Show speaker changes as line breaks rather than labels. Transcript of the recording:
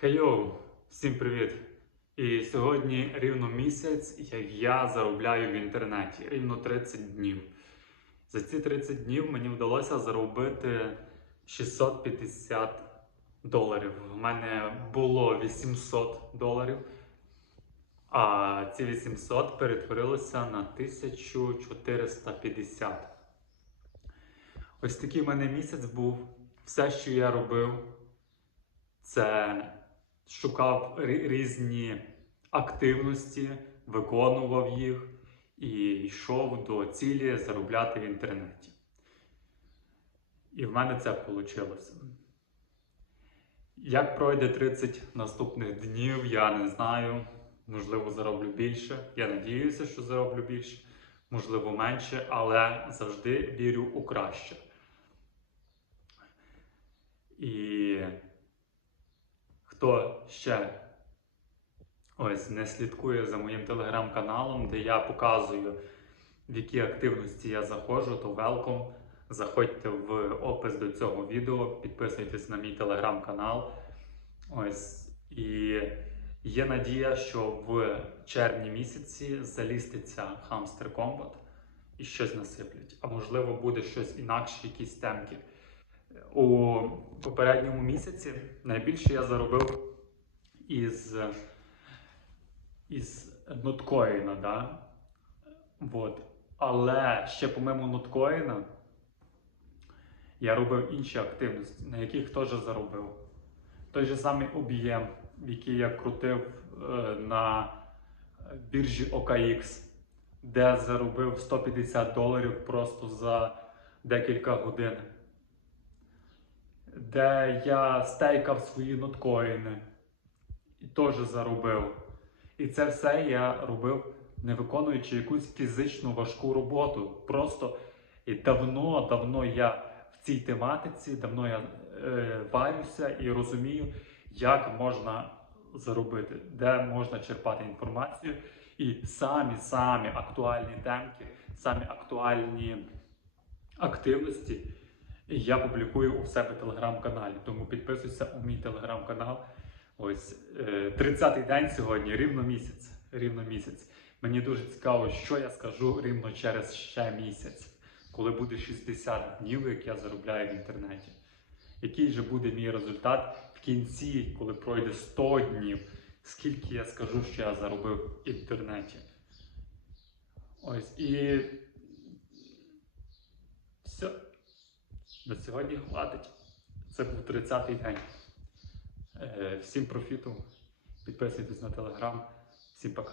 Хейоу, всім привіт! І сьогодні рівно місяць, як я заробляю в інтернеті, рівно 30 днів. За ці 30 днів мені вдалося заробити 650 доларів. У мене було 800 доларів, а ці 800 перетворилися на 1450. Ось такий в мене місяць був. Все, що я робив, це шукав різні активності, виконував їх і йшов до цілі заробляти в інтернеті. І в мене це вийшло. Як пройде 30 наступних днів, я не знаю. Можливо, зароблю більше. Я надіюся, що зароблю більше, можливо, менше, але завжди вірю у краще. І хто ще ось не слідкує за моїм телеграм-каналом, де я показую, в які активності я заходжу, то welcome. Заходьте в опис до цього відео, підписуйтесь на мій телеграм-канал. Ось і є надія, що в червні місяці заліститься Hamster Combat і щось насиплять. А можливо, буде щось інакше, якісь темки. У попередньому місяці найбільше я заробив із, із ноткоїна, да? Вот. Але ще помимо ноткоїна я робив інші активності, на яких теж заробив. Той же самий об'єм, який я крутив е, на біржі OKX, де заробив 150 доларів просто за декілька годин де я стейкав свої ноткоїни і теж заробив. І це все я робив, не виконуючи якусь фізичну важку роботу. Просто і давно-давно я в цій тематиці, давно я е, варюся і розумію, як можна заробити, де можна черпати інформацію. І самі самі актуальні темки, самі актуальні активності я публікую у себе телеграм-каналі. Тому підписуйся у мій телеграм-канал. Ось е, 30-й день сьогодні, рівно місяць. Рівно місяць. Мені дуже цікаво, що я скажу рівно через ще місяць, коли буде 60 днів, як я заробляю в інтернеті. Який же буде мій результат в кінці, коли пройде 100 днів, скільки я скажу, що я заробив в інтернеті. Ось і все. На сьогодні хватить. Це був 30-й день. Е, Всім профіту. Підписуйтесь на телеграм. Всім пока.